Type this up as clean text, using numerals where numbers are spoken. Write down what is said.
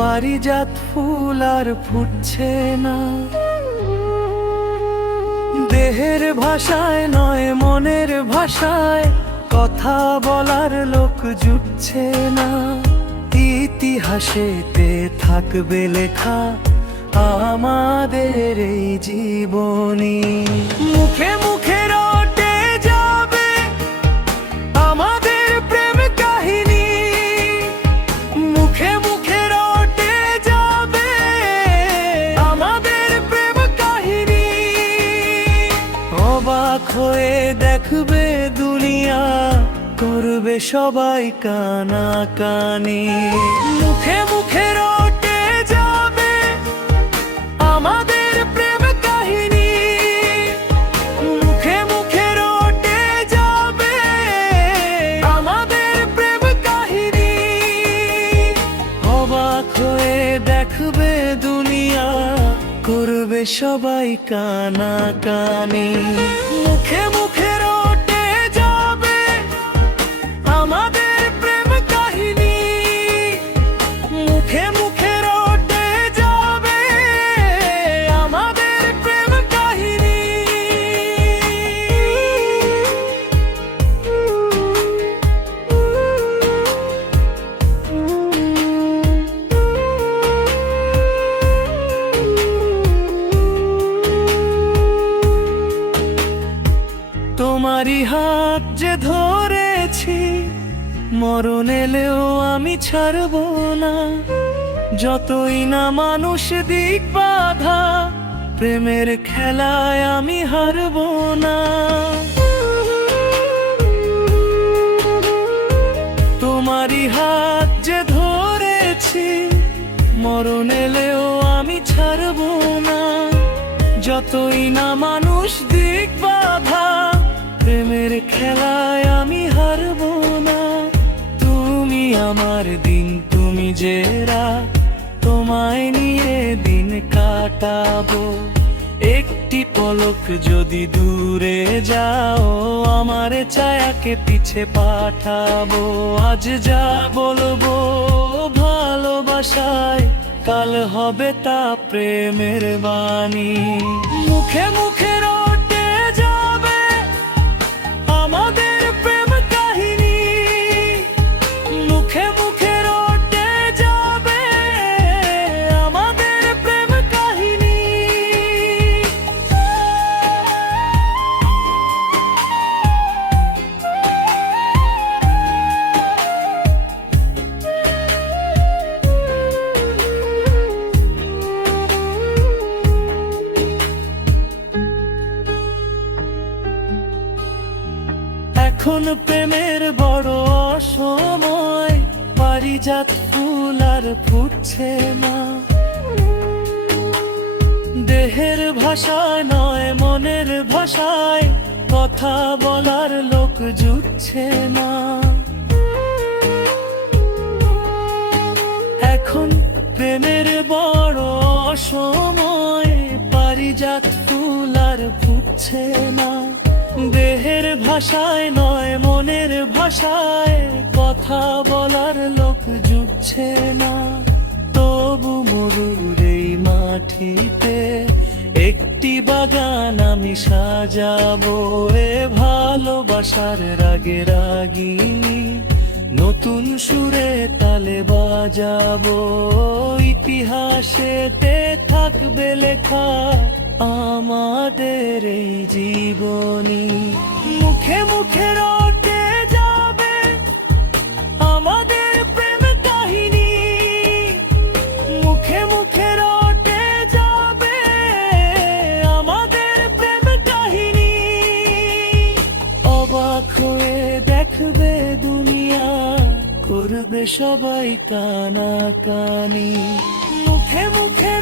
পারিজাত ফুল আর ফুটছে না। দেহের ভাষায় নয় মনের ভাষায় কথা বলার লোক জুটছে না। ইতিহাসেতে থাকবে লেখা আমাদের এই জীবনী। মুখে মুখে রটে যাবে আমাদের প্রেম কাহিনী। মুখে মুখে রটে যাবে আমাদের প্রেম কাহিনী। অবাক হয়ে দেখবে দুনিয়া, করবে সবাই কানাকানি। মুখে মুখে রটে যাবে আমাদের প্রেম কাহিনী। মুখে মুখে রটে যাবে আমাদের প্রেম কাহিনী। অবাক হয়ে দেখবে দুনিয়া, করবে সবাই কানাকানি। মুখে মুখে রটে যাবে আমাদের প্রেম কাহিনী। মুখে মুখে রটে যাবে আমাদের প্রেম কাহিনী। তোমারই হাত যে ধরেছি, মরণ এলেও আমি ছাড়ব না। যতই না মানুষ দিক বাধা, প্রেমের খেলায় আমি হারব না। তোমারই হাত যে ধরেছি, মরণ এলেও আমি ছাড়ব না। যতই না মানুষ দিক বাধা, প্রেমের খেলায় আমি হারব না। তুমি আমার দিন, তুমি যে রাত, তোমায় নিয়ে দিন কাটাবো। একটি পলক যদি দূরে যাও, আমার ছায়াকে পিছে পাঠাবো। আজ যা বলবো ভালোবাসায়, কাল হবে তা প্রেমের বাণী। মুখে মুখে রটে যাবে আমাদের প্রেম কাহিনী। মুখে মুখে রটে যাবে আমাদের প্রেম কাহিনী। এখন প্রেমের বড় অসময়, পারিজাত ফুল আর ফুটছে না। দেহের ভাষায় নয় মনের ভাষায় কথা বলার লোক জুটছে না। এখন প্রেমের বড় অসময়, পারিজাত ফুল আর ফুটছে না। দেহের ভাষায় নয় মনের ভাষায় কথা বলার লোক জুটছে না। তবু মরুর এই মাটিতে একটি বাগান আমি সাজাবো। এ ভালোবাসার রাগে রাগিনী, নতুন সুরে তালে বাজাবো। ইতিহাসেতে থাকবে লেখা আমাদের এই জীবনী। মুখে মুখে রটে যাবে আমাদের প্রেম কাহিনী। মুখে মুখে রটে যাবে আমাদের প্রেম কাহিনী। অবাক হয়ে দেখবে দুনিয়া, করবে সবাই কানাকানি। মুখে মুখে